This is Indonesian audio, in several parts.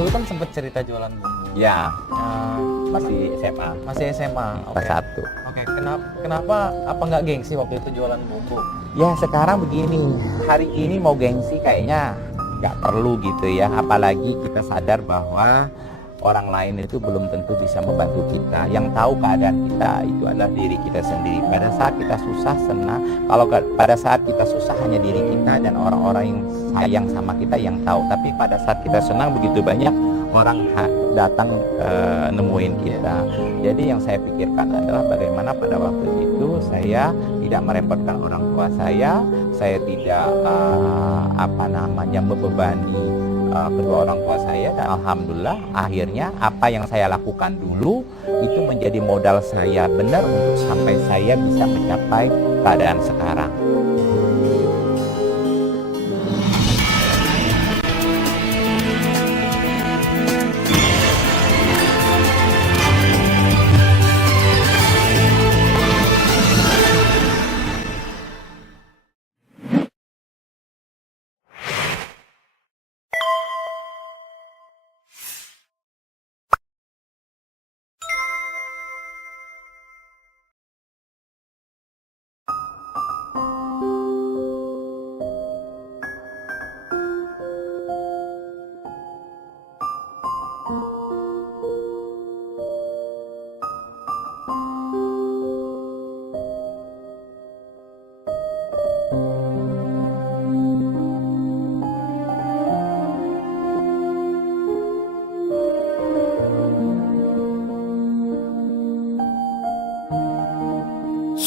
dulu kan sempat cerita jualan bumbu. Ya, Masih masih SMA. Oke. Kelas 1. Oke, kenapa apa nggak gengsi waktu itu jualan bumbu? Ya sekarang begini, hari ini mau gengsi kayaknya nggak perlu gitu ya. Apalagi kita sadar bahwa orang lain itu belum tentu bisa membantu kita. Yang tahu keadaan kita itu adalah diri kita sendiri. Pada saat kita susah, senang. Kalau pada saat kita susah hanya diri kita dan orang-orang yang sayang sama kita yang tahu. Tapi pada saat kita senang begitu banyak orang datang nemuin kita. Jadi yang saya pikirkan adalah bagaimana pada waktu itu saya tidak merepotkan orang tua saya tidak membebani kedua orang tua saya, dan alhamdulillah akhirnya apa yang saya lakukan dulu itu menjadi modal saya benar untuk sampai saya bisa mencapai keadaan sekarang.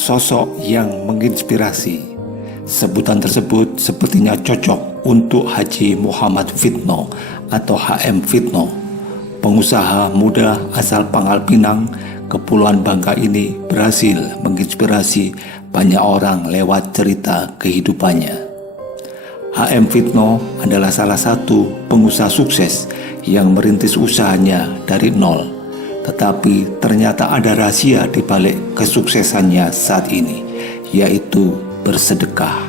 Sosok yang menginspirasi. Sebutan tersebut sepertinya cocok untuk Haji Muhammad Fitno atau HM Fitno. Pengusaha muda asal Pangkal Pinang, Kepulauan Bangka ini berhasil menginspirasi banyak orang lewat cerita kehidupannya. HM Fitno adalah salah satu pengusaha sukses yang merintis usahanya dari nol. Tetapi ternyata ada rahasia di balik kesuksesannya saat ini, yaitu bersedekah.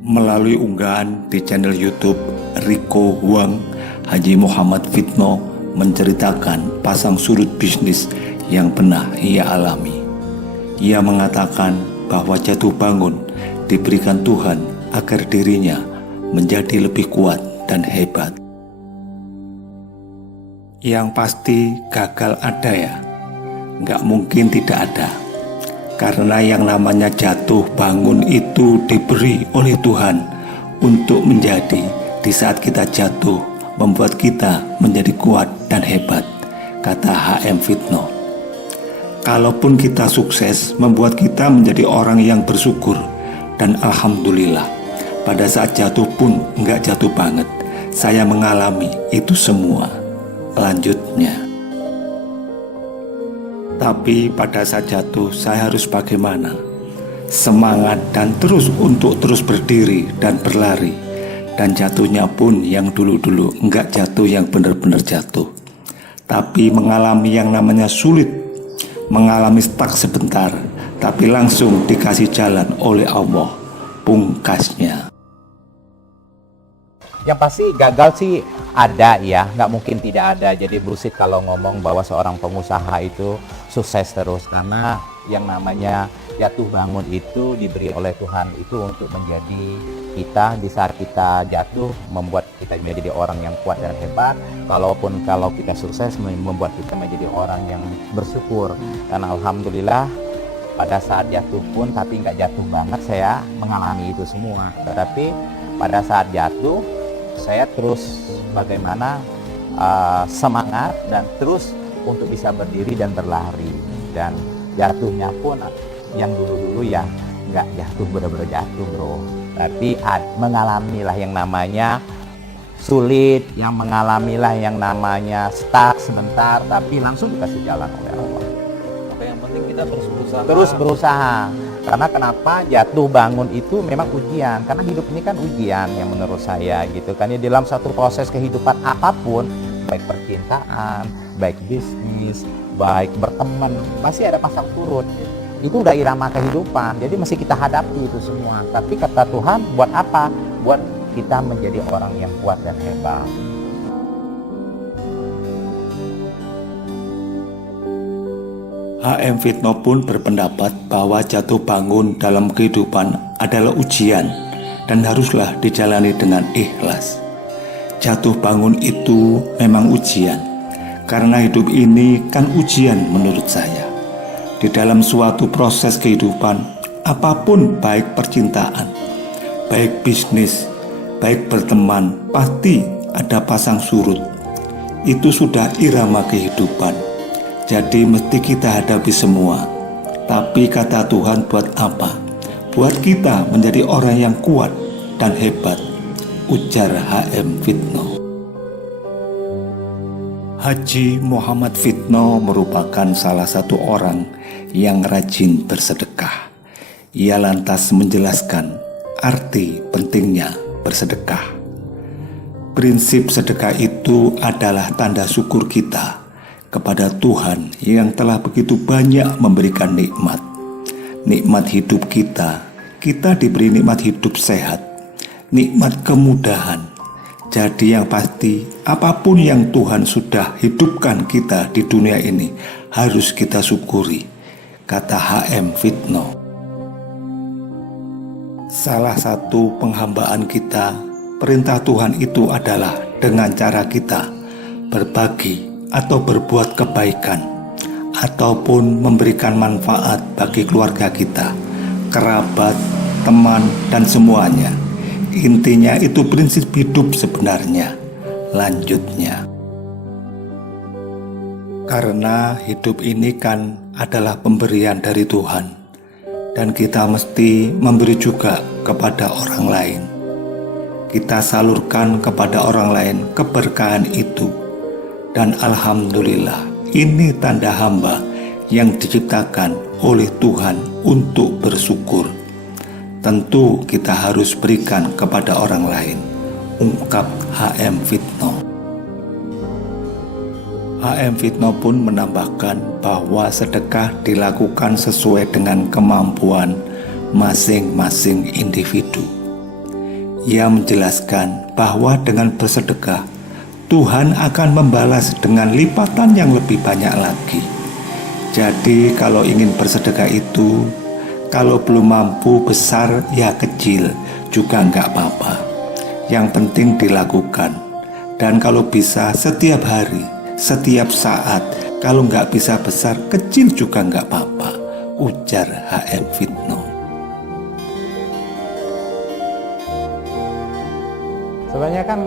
Melalui unggahan di channel YouTube Rico Huang, Haji Muhammad Fitno menceritakan pasang surut bisnis yang pernah ia alami. Ia mengatakan bahwa jatuh bangun diberikan Tuhan agar dirinya menjadi lebih kuat dan hebat. Yang pasti gagal ada ya, nggak mungkin tidak ada. Karena yang namanya jatuh bangun itu diberi oleh Tuhan untuk menjadi di saat kita jatuh, membuat kita menjadi kuat dan hebat, kata HM Fitno. Kalaupun kita sukses, membuat kita menjadi orang yang bersyukur. Dan alhamdulillah, pada saat jatuh pun nggak jatuh banget. Saya mengalami itu semua. Lanjutnya, tapi pada saat jatuh saya harus bagaimana? Semangat dan terus untuk terus berdiri dan berlari. Dan jatuhnya pun yang dulu-dulu enggak jatuh yang benar-benar jatuh, tapi mengalami yang namanya sulit, mengalami stuck sebentar, tapi langsung dikasih jalan oleh Allah pungkasnya. Yang pasti gagal sih ada ya, nggak mungkin tidak ada. Jadi bullshit kalau ngomong bahwa seorang pengusaha itu sukses terus, karena yang namanya jatuh bangun itu diberi oleh Tuhan itu untuk menjadi kita di saat kita jatuh, membuat kita menjadi orang yang kuat dan hebat. Kalau kita sukses, membuat kita menjadi orang yang bersyukur. Dan alhamdulillah pada saat jatuh pun, tapi nggak jatuh banget, saya mengalami itu semua. Tetapi pada saat jatuh, saya terus bagaimana semangat dan terus untuk bisa berdiri dan berlari. Dan jatuhnya pun yang dulu-dulu ya nggak jatuh benar-benar jatuh bro, tapi mengalamilah yang namanya sulit, yang mengalamilah yang namanya stuck sebentar, tapi langsung dikasih jalan oleh Allah. Oke, yang penting kita Terus berusaha. Karena kenapa jatuh bangun itu memang ujian, karena hidup ini kan ujian yang menurut saya gitu kan ya. Dalam satu proses kehidupan apapun, baik percintaan, baik bisnis, baik berteman, pasti ada pasang surut. Itu udah irama kehidupan, jadi mesti kita hadapi itu semua. Tapi kata Tuhan, buat apa? Buat kita menjadi orang yang kuat dan hebat. H.M. Fitno pun berpendapat bahwa jatuh bangun dalam kehidupan adalah ujian dan haruslah dijalani dengan ikhlas. Jatuh bangun itu memang ujian, karena hidup ini kan ujian menurut saya. Di dalam suatu proses kehidupan, apapun baik percintaan, baik bisnis, baik berteman, pasti ada pasang surut. Itu sudah irama kehidupan. Jadi mesti kita hadapi semua. Tapi kata Tuhan buat apa? Buat kita menjadi orang yang kuat dan hebat, ujar H.M. Fitno. Haji Muhammad Fitno merupakan salah satu orang yang rajin bersedekah. Ia lantas menjelaskan arti pentingnya bersedekah. Prinsip sedekah itu adalah tanda syukur kita kepada Tuhan yang telah begitu banyak memberikan nikmat. Nikmat hidup kita diberi nikmat hidup sehat, nikmat kemudahan. Jadi yang pasti, apapun yang Tuhan sudah hidupkan kita di dunia ini harus kita syukuri, kata H.M. Fitno. Salah satu penghambaan kita, perintah Tuhan itu adalah dengan cara kita berbagi atau berbuat kebaikan, ataupun memberikan manfaat bagi keluarga kita, kerabat, teman, dan semuanya. Intinya itu prinsip hidup sebenarnya. Lanjutnya, karena hidup ini kan adalah pemberian dari Tuhan, dan kita mesti memberi juga kepada orang lain. Kita salurkan kepada orang lain keberkahan itu. Dan alhamdulillah, ini tanda hamba yang diciptakan oleh Tuhan untuk bersyukur. Tentu kita harus berikan kepada orang lain, ungkap H.M. Fitno. H.M. Fitno pun menambahkan bahwa sedekah dilakukan sesuai dengan kemampuan masing-masing individu. Ia menjelaskan bahwa dengan bersedekah Tuhan akan membalas dengan lipatan yang lebih banyak lagi. Jadi kalau ingin bersedekah itu, kalau belum mampu besar ya kecil juga enggak apa-apa. Yang penting dilakukan. Dan kalau bisa setiap hari, setiap saat. Kalau enggak bisa besar, kecil juga enggak apa-apa, ujar H.M. Fitno. Sebenarnya kan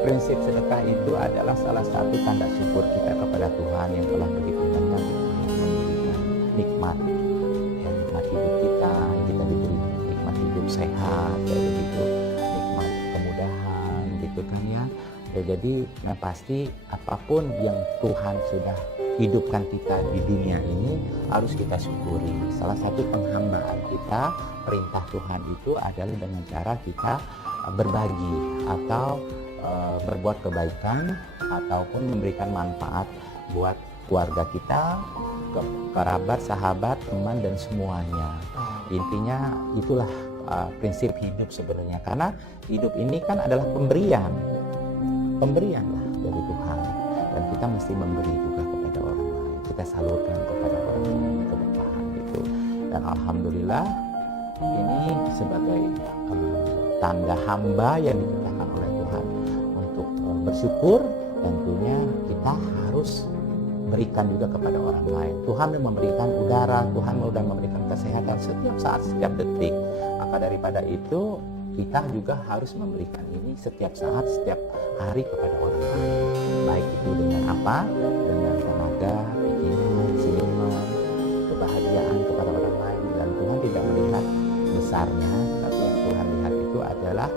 prinsip sedekah itu adalah salah satu tanda syukur kita kepada Tuhan yang telah begitu banyak memberikan nikmat, ya, nikmat hidup kita diberi nikmat hidup sehat, ya, begitu nikmat kemudahan, gitu kan ya. Jadi yang pasti apapun yang Tuhan sudah hidupkan kita di dunia ini harus kita syukuri. Salah satu penghambaan kita, perintah Tuhan itu adalah dengan cara kita berbagi atau berbuat kebaikan ataupun memberikan manfaat buat keluarga kita, kerabat, sahabat, teman, dan semuanya. Intinya itulah prinsip hidup sebenarnya, karena hidup ini kan adalah pemberian lah dari Tuhan, dan kita mesti memberi juga kepada orang lain, kita salurkan kepada orang lain keberkahan itu. Dan alhamdulillah ini sebagai tanda hamba yang diciptakan oleh Tuhan untuk bersyukur. Tentunya kita harus berikan juga kepada orang lain. Tuhan yang memberikan udara, Tuhan sudah memberikan kesehatan setiap saat, setiap detik. Maka daripada itu kita juga harus memberikan ini setiap saat, setiap hari kepada orang lain. Baik itu dengan apa? Dengan tenaga, pikiran, senyuman, kebahagiaan kepada orang lain. Dan Tuhan tidak melihat besarnya, tapi yang Tuhan lihat itu adalah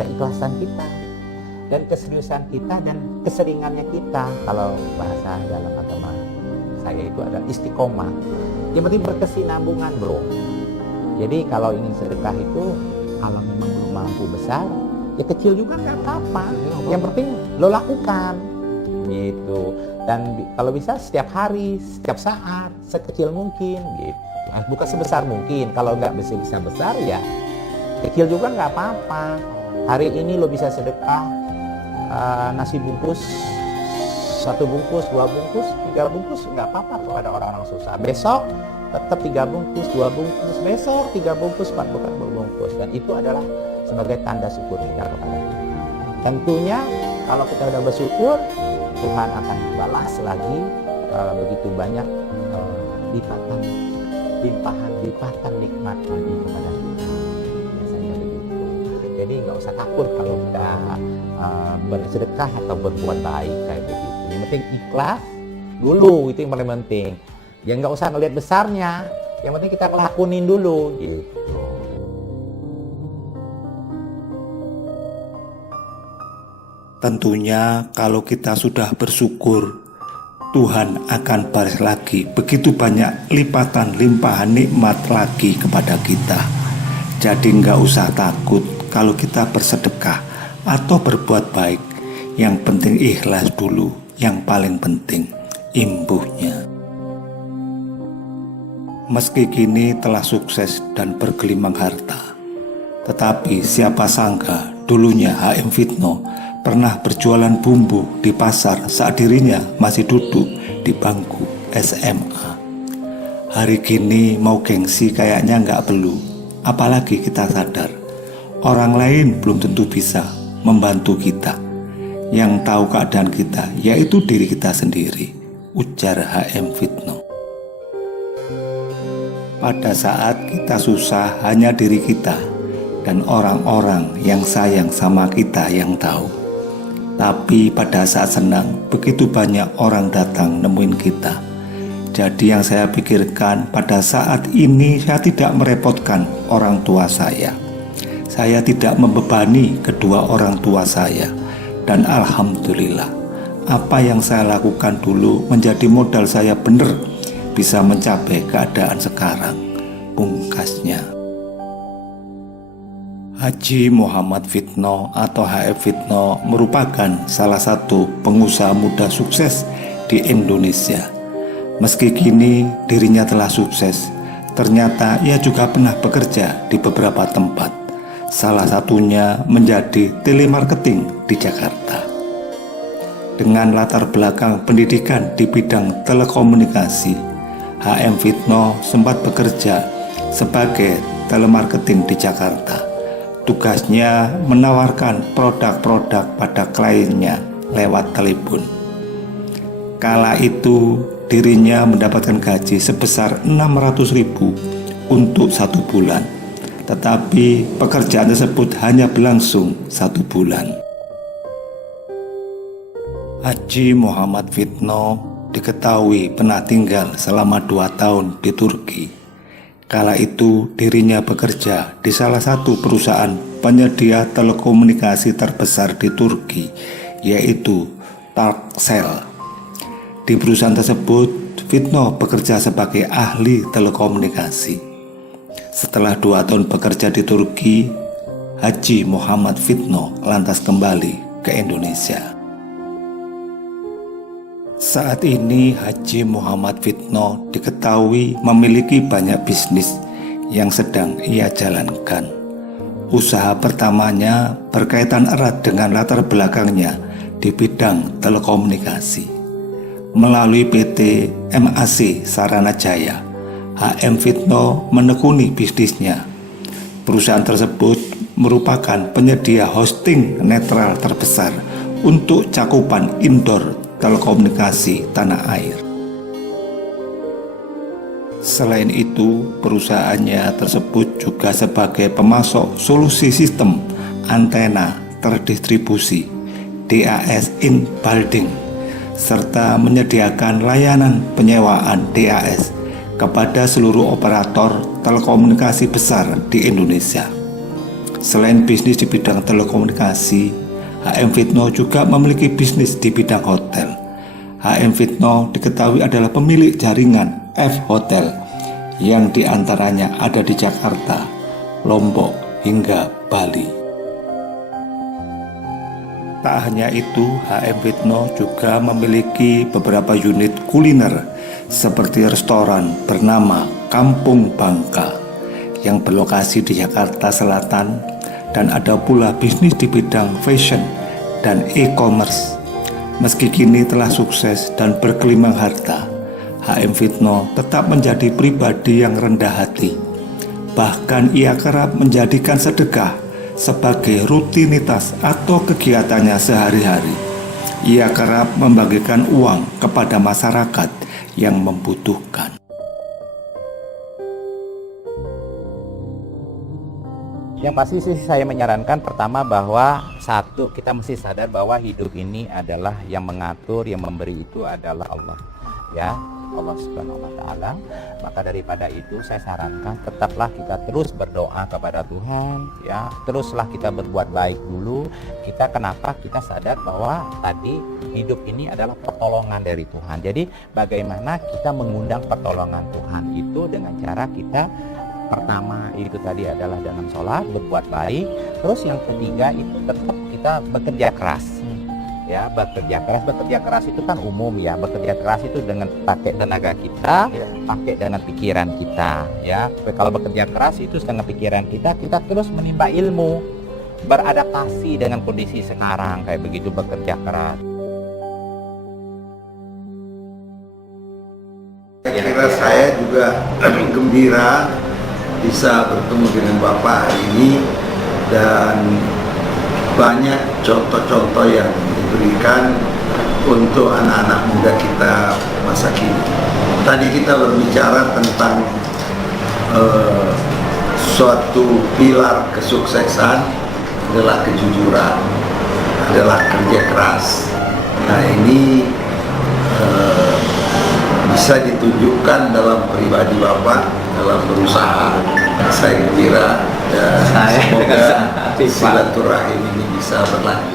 keikhlasan kita dan keseriusan kita dan keseringannya kita. Kalau bahasa dalam agama saya itu adalah istiqomah. Yang penting berkesinambungan, bro. Jadi kalau ingin sedekah itu, kalau memang belum mampu besar, ya kecil juga nggak apa-apa. Yang penting lo lakukan, gitu. Dan kalau bisa setiap hari, setiap saat, sekecil mungkin, gitu. Bukan sebesar mungkin. Kalau nggak bisa besar ya Kecil juga nggak apa-apa. Hari ini lo bisa sedekah nasi bungkus, 1 bungkus, 2 bungkus, 3 bungkus, nggak apa-apa kepada orang-orang susah. Besok tetap 3 bungkus, 2 bungkus, besok 3 bungkus, 4 bungkus. Dan itu adalah sebagai tanda syukur kita kepada Tuhan. Tentunya kalau kita sudah bersyukur, Tuhan akan balas lagi begitu banyak limpatan nikmat lagi kepada kita. Biasanya begitu. Jadi nggak usah takut kalau kita bersedekah atau berbuat baik kayak begitu. Yang penting ikhlas dulu, itu yang paling penting. Ya nggak usah ngelihat besarnya. Yang penting kita ngelakuin dulu gitu. Tentunya kalau kita sudah bersyukur, Tuhan akan balas lagi begitu banyak lipatan limpahan nikmat lagi kepada kita. Jadi nggak usah takut kalau kita bersedekah atau berbuat baik. Yang penting ikhlas dulu, yang paling penting imbuhnya. Meski kini telah sukses dan bergelimang harta, tetapi siapa sangka dulunya HM Fitno pernah berjualan bumbu di pasar saat dirinya masih duduk di bangku SMA. Hari gini mau gengsi kayaknya nggak perlu. Apalagi kita sadar orang lain belum tentu bisa membantu kita. Yang tahu keadaan kita yaitu diri kita sendiri, ujar HM Fitno. Pada saat kita susah hanya diri kita dan orang-orang yang sayang sama kita yang tahu. Tapi pada saat senang, begitu banyak orang datang nemuin kita. Jadi yang saya pikirkan pada saat ini saya tidak merepotkan orang tua saya. Saya tidak membebani kedua orang tua saya. Dan alhamdulillah, apa yang saya lakukan dulu menjadi modal saya benar bisa mencapai keadaan sekarang, pungkasnya. Haji Muhammad Fitno atau HM Fitno merupakan salah satu pengusaha muda sukses di Indonesia. Meski kini dirinya telah sukses, ternyata ia juga pernah bekerja di beberapa tempat. Salah satunya menjadi telemarketing di Jakarta. Dengan latar belakang pendidikan di bidang telekomunikasi, HM Fitno sempat bekerja sebagai telemarketing di Jakarta. Tugasnya menawarkan produk-produk pada kliennya lewat telepon. Kala itu dirinya mendapatkan gaji sebesar 600.000 untuk 1 bulan. Tetapi pekerjaan tersebut hanya berlangsung 1 bulan. Haji Muhammad Fitno diketahui pernah tinggal selama 2 tahun di Turki. Kala itu dirinya bekerja di salah satu perusahaan penyedia telekomunikasi terbesar di Turki, yaitu Turkcell. Di perusahaan tersebut, Fitno bekerja sebagai ahli telekomunikasi. Setelah 2 tahun bekerja di Turki, Haji Muhammad Fitno lantas kembali ke Indonesia. Saat ini Haji Muhammad Fitno diketahui memiliki banyak bisnis yang sedang ia jalankan. Usaha pertamanya berkaitan erat dengan latar belakangnya di bidang telekomunikasi. Melalui PT MAC Saranajaya, HM Fitno menekuni bisnisnya. Perusahaan tersebut merupakan penyedia hosting netral terbesar untuk cakupan indoor telekomunikasi tanah air. Selain itu, perusahaannya tersebut juga sebagai pemasok solusi sistem antena terdistribusi DAS in building serta menyediakan layanan penyewaan DAS kepada seluruh operator telekomunikasi besar di Indonesia. Selain bisnis di bidang telekomunikasi, HM Fitno juga memiliki bisnis di bidang hotel. HM Fitno diketahui adalah pemilik jaringan F Hotel yang diantaranya ada di Jakarta, Lombok, hingga Bali. Tak hanya itu, HM Fitno juga memiliki beberapa unit kuliner seperti restoran bernama Kampung Bangka yang berlokasi di Jakarta Selatan, dan ada pula bisnis di bidang fashion dan e-commerce. Meski kini telah sukses dan bergelimang harta, HM Fitno tetap menjadi pribadi yang rendah hati. Bahkan ia kerap menjadikan sedekah sebagai rutinitas atau kegiatannya sehari-hari. Ia kerap membagikan uang kepada masyarakat yang membutuhkan. Yang pasti sih saya menyarankan pertama bahwa satu, kita mesti sadar bahwa hidup ini adalah yang mengatur, yang memberi itu adalah Allah, ya, Allah Subhanahu wa Ta'ala. Maka daripada itu saya sarankan tetaplah kita terus berdoa kepada Tuhan, ya, teruslah kita berbuat baik dulu. Kita kenapa kita sadar bahwa tadi hidup ini adalah pertolongan dari Tuhan. Jadi bagaimana kita mengundang pertolongan Tuhan itu dengan cara kita pertama itu tadi adalah dengan sholat, berbuat baik. Terus yang ketiga itu tetap kita bekerja keras, ya, bekerja keras itu kan umum, ya, bekerja keras itu dengan pakai tenaga kita, pakai dengan pikiran kita, ya. Kalau bekerja keras itu dengan pikiran kita terus menimba ilmu, beradaptasi dengan kondisi sekarang kayak begitu, bekerja keras. Saya kira saya juga gembira bisa bertemu dengan Bapak hari ini, dan banyak contoh-contoh yang diberikan untuk anak-anak muda kita masa kini. Tadi kita berbicara tentang suatu pilar kesuksesan adalah kejujuran, adalah kerja keras. Nah, ini bisa ditunjukkan dalam pribadi Bapak dalam berusaha. Saya kira semoga silaturahim ini bisa berlanjut.